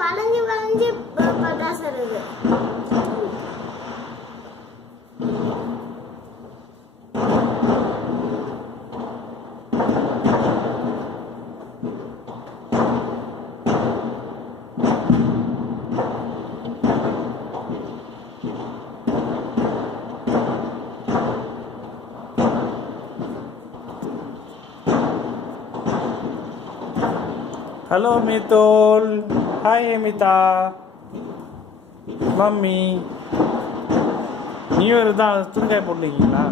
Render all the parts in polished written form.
வளைஞ்சு வளைஞ்சு பட்டாசு இருக்கு. Hello Mitul. Hi Amita. Mummy new year தான் துணிக்காய் போட்டுருக்கீங்களா?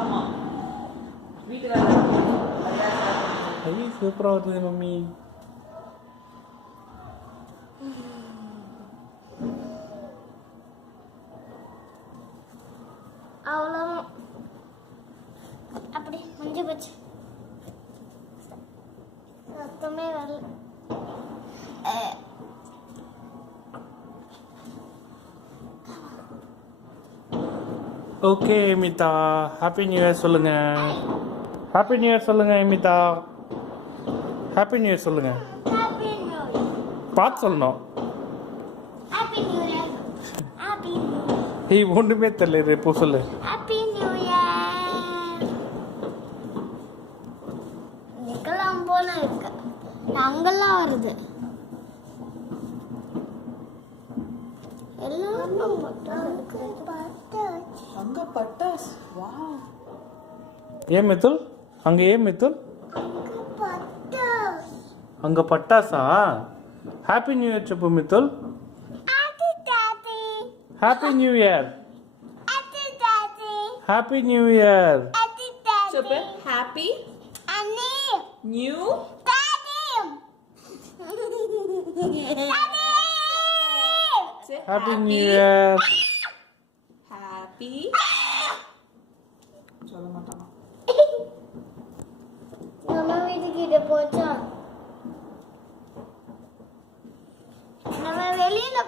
ஆமா. வீட்டுல ஐயோ சூப்பராக வருது மம்மி. அவ்வளோ அப்படி முடிஞ்சு போச்சு. சத்தமே வரல. Okay Amitha, happy new year சொல்லுங்க. ஹாப்பி நியூ இயர் சொல்லுங்க அமிதா. ஹாப்பி நியூ இயர் சொல்லுங்க. Happy new year. பார்த்து சொல்லணும். Happy new year. Happy new year. ஏய் ஒன்றுமே தெரியல, இப்போ சொல்லு. Happy new year. நிக்கலாம் போல இருக்கு. அங்கெல்லாம் வருது. எல்லாம் அங்க பட்டாஸ். வாவ். ஏன் மித்துல் அங்கே? ஏன் மித்துல் அங்கே பட்டாசா? ஹாப்பி நியூ இயர் చెప్పు Mithul. Happy new year. Happy new year. చెప్పు happy new happy new year. Happy சொல்ல மாட்டானா? நம்ம வீட்டுக்கிட்ட போச்சா?